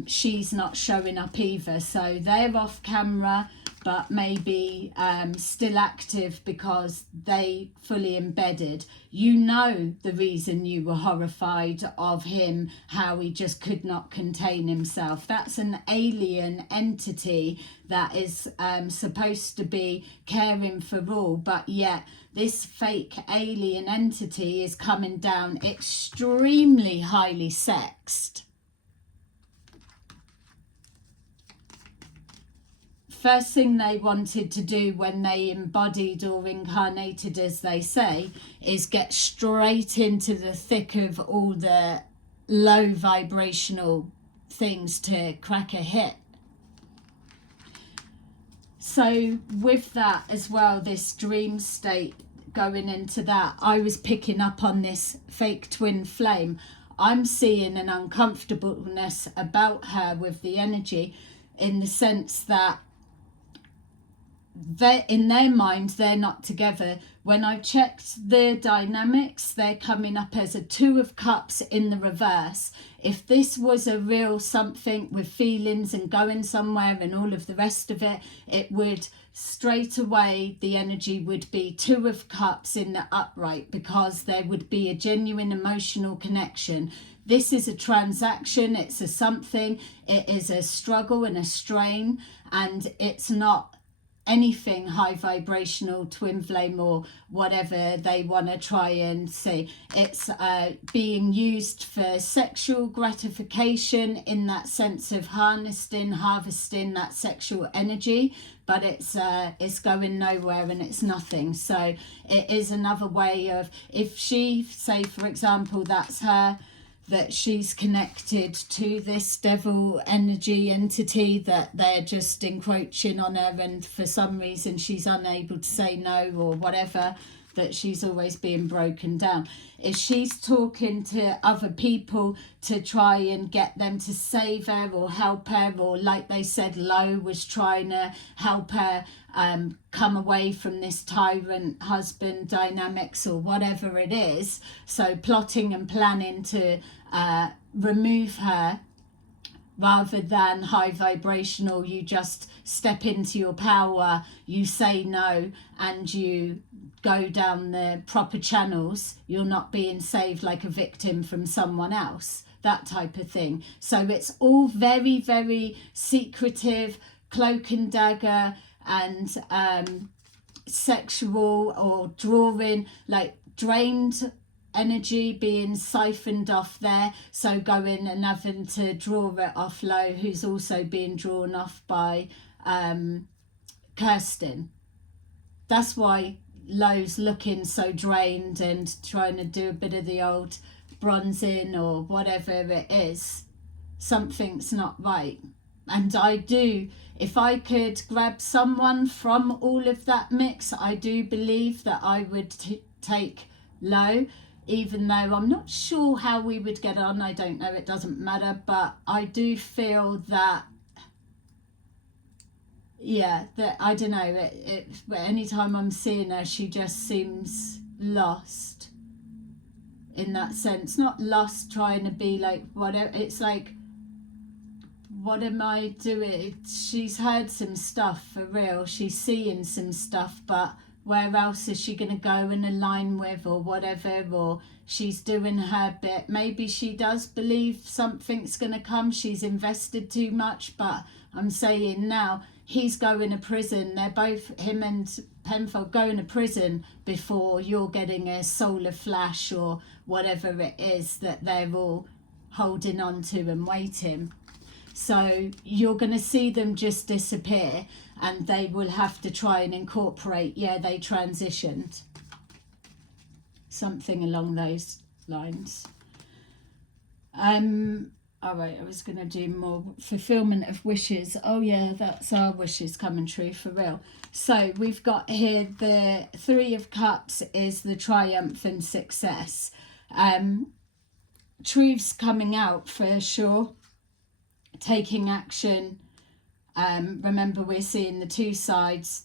She's not showing up either. So they're off camera, but maybe still active because they fully embedded. You know the reason you were horrified of him, how he just could not contain himself. That's an alien entity that is supposed to be caring for all, but yet this fake alien entity is coming down extremely highly sexed. First thing they wanted to do when they embodied or incarnated, as they say, is get straight into the thick of all the low vibrational things to crack a hit. So with that as well, this dream state, going into that, I was picking up on this fake twin flame. I'm seeing an uncomfortableness about her with the energy, in the sense that in their mind, they're not together. When I checked the dynamics, they're coming up as a 2 of cups in the reverse. If this was a real something with feelings and going somewhere and all of the rest of it, it would straight away, the energy would be 2 of cups in the upright, because there would be a genuine emotional connection. This is a transaction, it's a something, it is a struggle and a strain, and it's not anything high vibrational, twin flame, or whatever they want to try and say. It's being used for sexual gratification, in that sense of harvesting that sexual energy, but it's going nowhere and it's nothing. So it is another way of, if she, say for example, that's her, that she's connected to this devil energy entity, that they're just encroaching on her, and for some reason she's unable to say no or whatever, that she's always being broken down. If she's talking to other people to try and get them to save her or help her, or like they said, Lo was trying to help her come away from this tyrant husband dynamics or whatever it is, so plotting and planning to remove her, rather than high vibrational, you just step into your power, you say no, and you go down the proper channels. You're not being saved like a victim from someone else, that type of thing. So it's all very, very secretive, cloak and dagger, and sexual, or drawing, like drained energy being siphoned off there, so going and having to draw it off Lo, who's also being drawn off by Kirsten. That's why Lo's looking so drained and trying to do a bit of the old bronzing or whatever it is. Something's not right. And I do, if I could grab someone from all of that mix, I do believe that I would take Lo, even though I'm not sure how we would get on. I don't know, it doesn't matter, but I do feel that, yeah, that, I don't know, anytime I'm seeing her, she just seems lost in that sense. Not lost trying to be like whatever, it's like, what am I doing? She's heard some stuff for real, she's seeing some stuff, but where else is she going to go and align with, or whatever, or she's doing her bit. Maybe she does believe something's going to come, she's invested too much, but I'm saying now, he's going to prison, they're both, him and Penfold, going to prison before you're getting a solar flash or whatever it is that they're all holding on to and waiting. So you're going to see them just disappear, and they will have to try and incorporate, yeah, they transitioned. Something along those lines. All right, I was going to do more fulfillment of wishes. Oh yeah, that's our wishes coming true for real. So we've got here the 3 of Cups is the triumph and success. Truths coming out for sure. Taking action. Remember, we're seeing the 2 sides.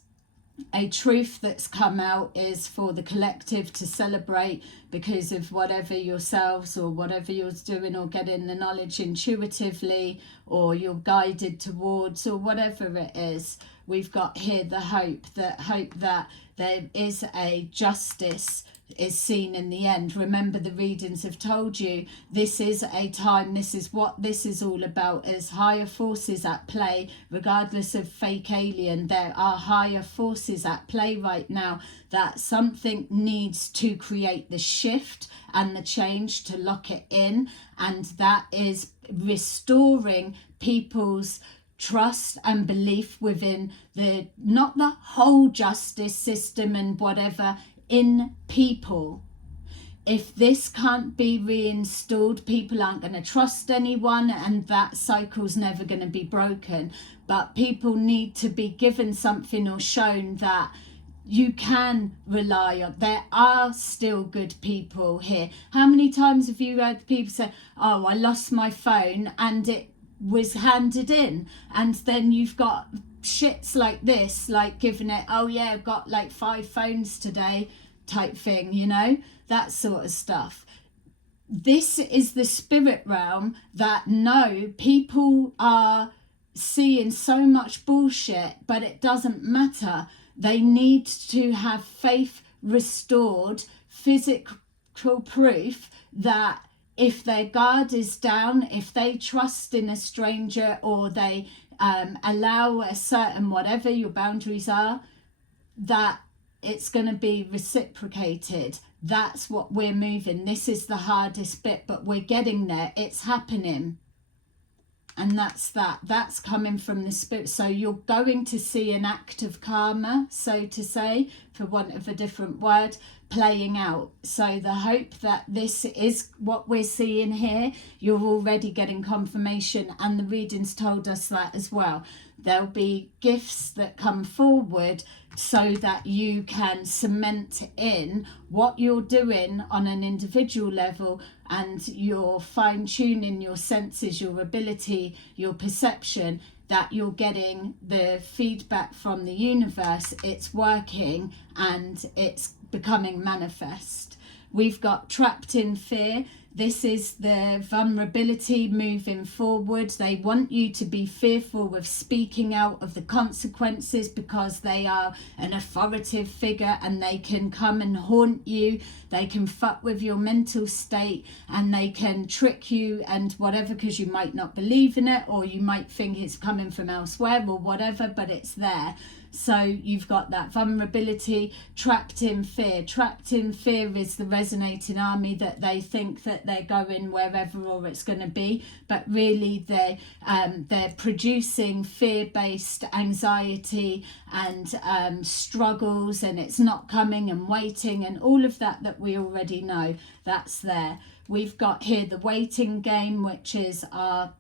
A truth that's come out is for the collective to celebrate because of whatever yourselves or whatever you're doing, or getting the knowledge intuitively, or you're guided towards, or whatever it is. We've got here the hope that there is a justice is seen in the end. Remember, the readings have told you this is a time, this is what this is all about, is higher forces at play. Regardless of fake alien, there are higher forces at play right now, that something needs to create the shift and the change to lock it in, and that is restoring people's trust and belief within the, not the whole justice system and whatever, in people. If this can't be reinstalled, people aren't going to trust anyone, and that cycle's never going to be broken. But people need to be given something or shown that you can rely on. There are still good people here. How many times have you heard people say, oh, I lost my phone and it was handed in? And then you've got shits like this, like giving it, oh yeah, I've got like 5 phones today type thing, you know, that sort of stuff. This is the spirit realm that no, people are seeing so much bullshit, but it doesn't matter. They need to have faith restored, physical proof that if their guard is down, if they trust in a stranger, or they allow a certain, whatever your boundaries are, that it's going to be reciprocated. That's what we're moving. This is the hardest bit, but we're getting there. It's happening. And that's coming from the spirit. So you're going to see an act of karma, so to say, for want of a different word, playing out. So the hope that this is what we're seeing here, you're already getting confirmation, and the readings told us that as well. There'll be gifts that come forward so that you can cement in what you're doing on an individual level, and you're fine-tuning your senses, your ability, your perception, that you're getting the feedback from the universe. It's working and it's becoming manifest. We've got trapped in fear. This is the vulnerability moving forward. They want you to be fearful of speaking out of the consequences, because they are an authoritative figure and they can come and haunt you. They can fuck with your mental state and they can trick you and whatever, because you might not believe in it, or you might think it's coming from elsewhere or whatever, but it's there. So you've got that vulnerability, trapped in fear. Trapped in fear is the resonating army, that they think that they're going wherever or it's going to be, but really they're producing fear-based anxiety and struggles, and it's not coming and waiting and all of that we already know. That's there. We've got here the waiting game, which is our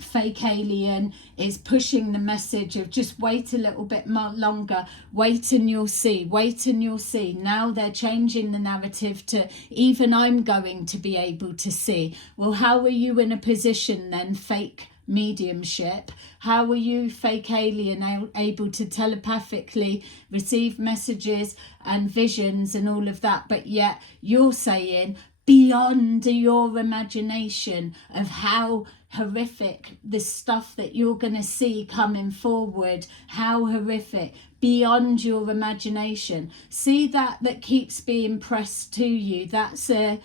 fake alien is pushing the message of just wait a little bit more longer, wait and you'll see, wait and you'll see. Now they're changing the narrative to even I'm going to be able to see. Well, how are you in a position then, fake mediumship? How are you, fake alien, able to telepathically receive messages and visions and all of that, but yet you're saying beyond your imagination of how horrific the stuff that you're going to see coming forward, how horrific, beyond your imagination. See that keeps being pressed to you. That's a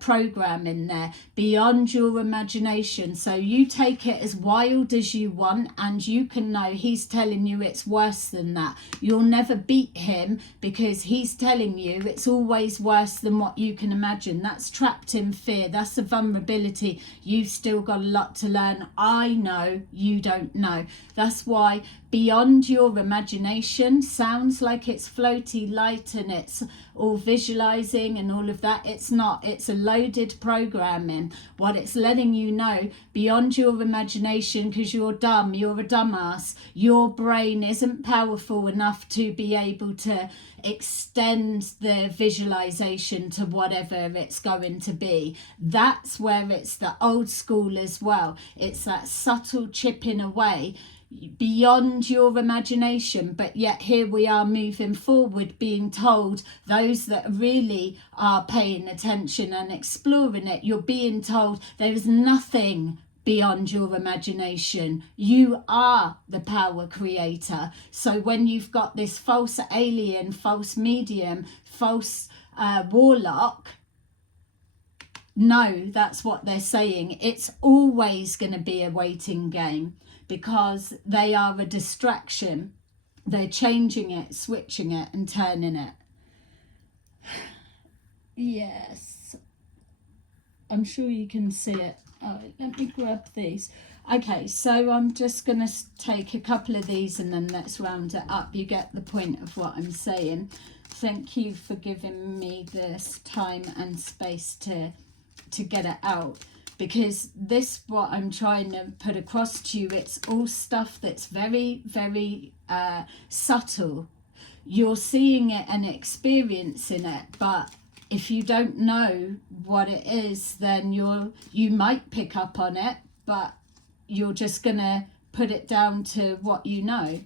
program in there, beyond your imagination. So you take it as wild as you want, and you can know he's telling you it's worse than that. You'll never beat him, because he's telling you it's always worse than what you can imagine. That's trapped in fear. That's a vulnerability. You've still got a lot to learn. I know, you don't know. That's why beyond your imagination sounds like it's floaty light and it's all visualizing and all of that. It's not. It's a loaded programming. What it's letting you know, beyond your imagination, because you're dumb, you're a dumbass, your brain isn't powerful enough to be able to extend the visualization to whatever it's going to be. That's where it's the old school as well. It's that subtle chipping away beyond your imagination, but yet here we are moving forward, being told, those that really are paying attention and exploring it, you're being told there is nothing beyond your imagination. You are the power creator. So when you've got this false alien, false medium, false warlock, no, that's what they're saying. It's always going to be a waiting game, because they are a distraction. They're changing it, switching it and turning it. Yes, I'm sure you can see it. Oh, let me grab these. Okay, so I'm just going to take a couple of these and then let's round it up. You get the point of what I'm saying. Thank you for giving me this time and space to get it out, because this, what I'm trying to put across to you, it's all stuff that's very, very subtle. You're seeing it and experiencing it, but if you don't know what it is, then you might pick up on it, but you're just gonna put it down to what you know.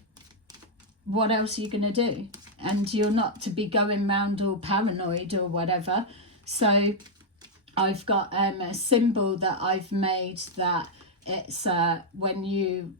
what else are you going to do? And you're not to be going round all paranoid or whatever. So I've got a symbol that I've made that it's when you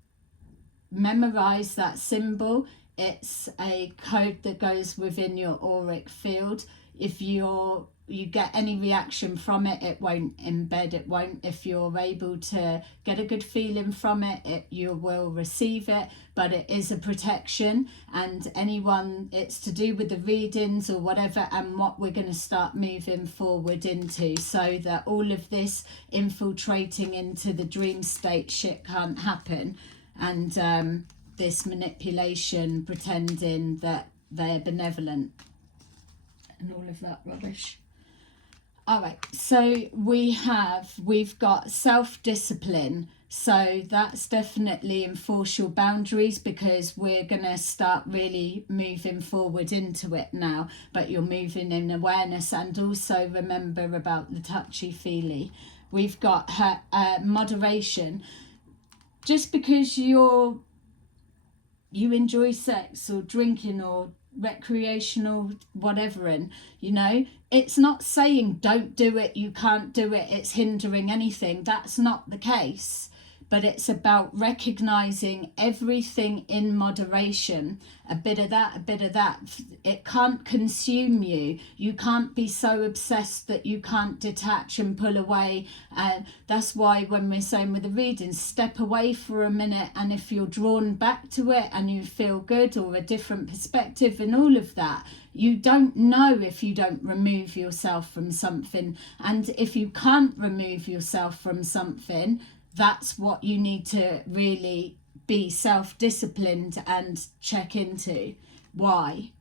memorize that symbol, it's a code that goes within your auric field. If you get any reaction from it, it won't embed, it won't. If you're able to get a good feeling from it, you will receive it, but it is a protection. And anyone, it's to do with the readings or whatever, and what we're going to start moving forward into, so that all of this infiltrating into the dream state shit can't happen. And this manipulation, pretending that they're benevolent and all of that rubbish. All right, so we've got self-discipline. So that's definitely enforce your boundaries, because we're going to start really moving forward into it now. But you're moving in awareness, and also remember about the touchy-feely. We've got moderation. Just because you enjoy sex or drinking or recreational whatever, and it's not saying don't do it, you can't do it, it's hindering anything. That's not the case. But it's about recognizing everything in moderation. A bit of that, a bit of that. It can't consume you. You can't be so obsessed that you can't detach and pull away. That's why when we're saying with the readings, step away for a minute, and if you're drawn back to it and you feel good, or a different perspective and all of that, you don't know if you don't remove yourself from something. And if you can't remove yourself from something, that's what you need to really be self-disciplined and check into. Why?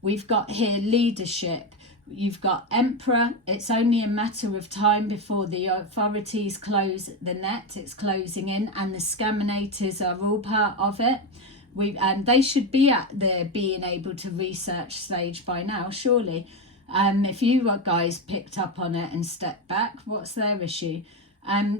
We've got here leadership. You've got Emperor. It's only a matter of time before the authorities close the net. It's closing in, and the scaminators are all part of it. And they should be at the being able to research stage by now, surely. If you guys picked up on it and stepped back, what's their issue?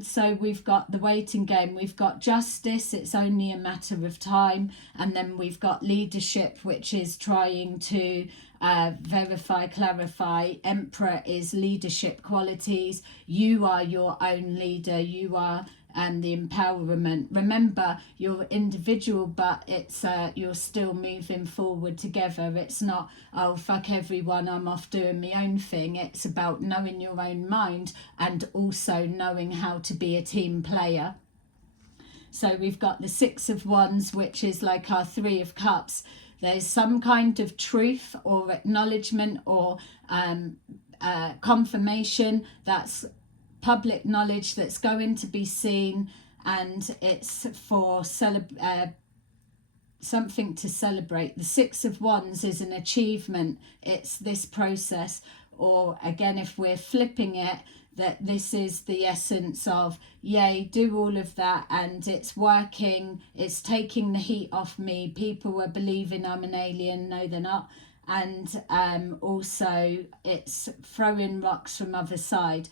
So we've got the waiting game, we've got justice, it's only a matter of time, and then we've got leadership, which is trying to verify, clarify. Emperor is leadership qualities. You are your own leader, you are the empowerment. Remember, you're individual, but it's you're still moving forward together. It's not, oh fuck everyone, I'm off doing my own thing. It's about knowing your own mind, and also knowing how to be a team player. So we've got the Six of Wands, which is like our Three of Cups. There's some kind of truth or acknowledgement or confirmation that's public knowledge that's going to be seen, and it's for something to celebrate. The Six of Wands is an achievement. It's this process, or again, if we're flipping it, that this is the essence of, yay, do all of that, and it's working, it's taking the heat off me. People are believing I'm an alien. No, they're not. And also it's throwing rocks from other side.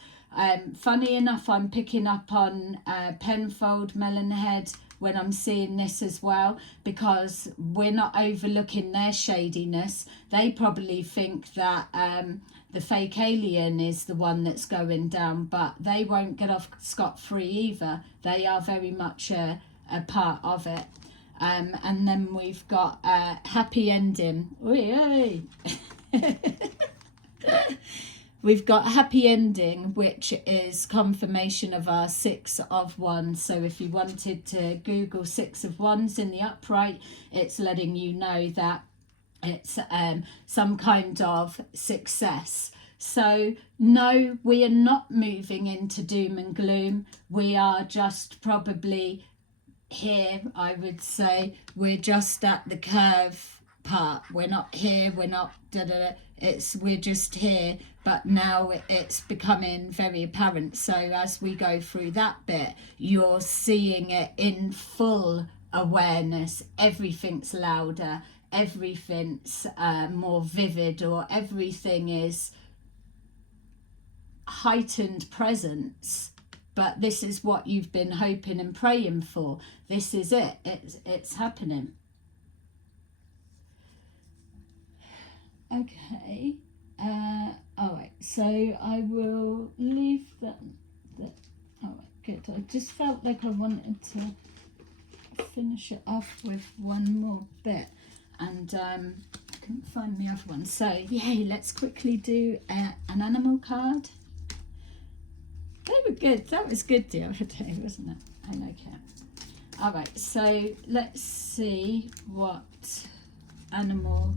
Funny enough, I'm picking up on Penfold, Melonhead when I'm seeing this as well, because we're not overlooking their shadiness. They probably think that the fake alien is the one that's going down, but they won't get off scot-free either. They are very much a part of it. And then we've got happy ending. Oy, oy. We've got happy ending, which is confirmation of our Six of Wands. So if you wanted to Google Six of Wands in the upright, it's letting you know that it's some kind of success. So no, we are not moving into doom and gloom. We are just probably here, I would say. We're just at the curve part. We're not here, we're not we're just here, but now it's becoming very apparent. So as we go through that bit, you're seeing it in full awareness. Everything's louder, everything's more vivid, or everything is heightened presence. But this is what you've been hoping and praying for. This is it. It's happening. Okay. All right. So I will leave that. All right. Good. I just felt like I wanted to finish it off with one more bit, and I couldn't find the other one. So yay! Let's quickly do an animal card. They were good. That was good the other day, wasn't it? I like it. All right. So let's see what animal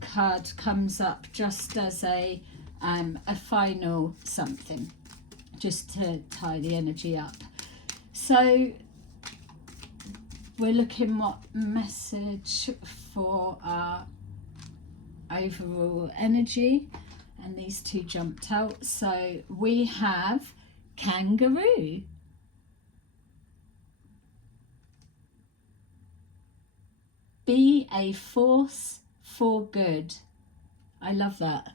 card comes up just as a final something, just to tie the energy up. So we're looking what message for our overall energy, and these two jumped out. So we have kangaroo. Be a force for good. I love that.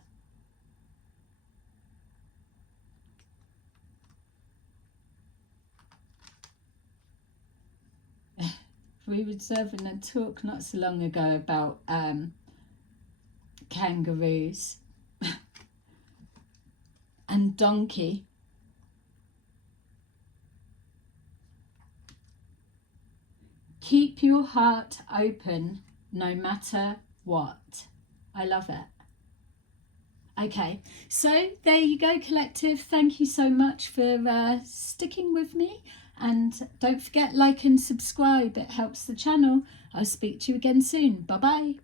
We were having a talk not so long ago about kangaroos and donkey. Keep your heart open no matter what. I love it. Okay, so there you go, collective. Thank you so much for sticking with me. And don't forget, like and subscribe. It helps the channel. I'll speak to you again soon. Bye-bye.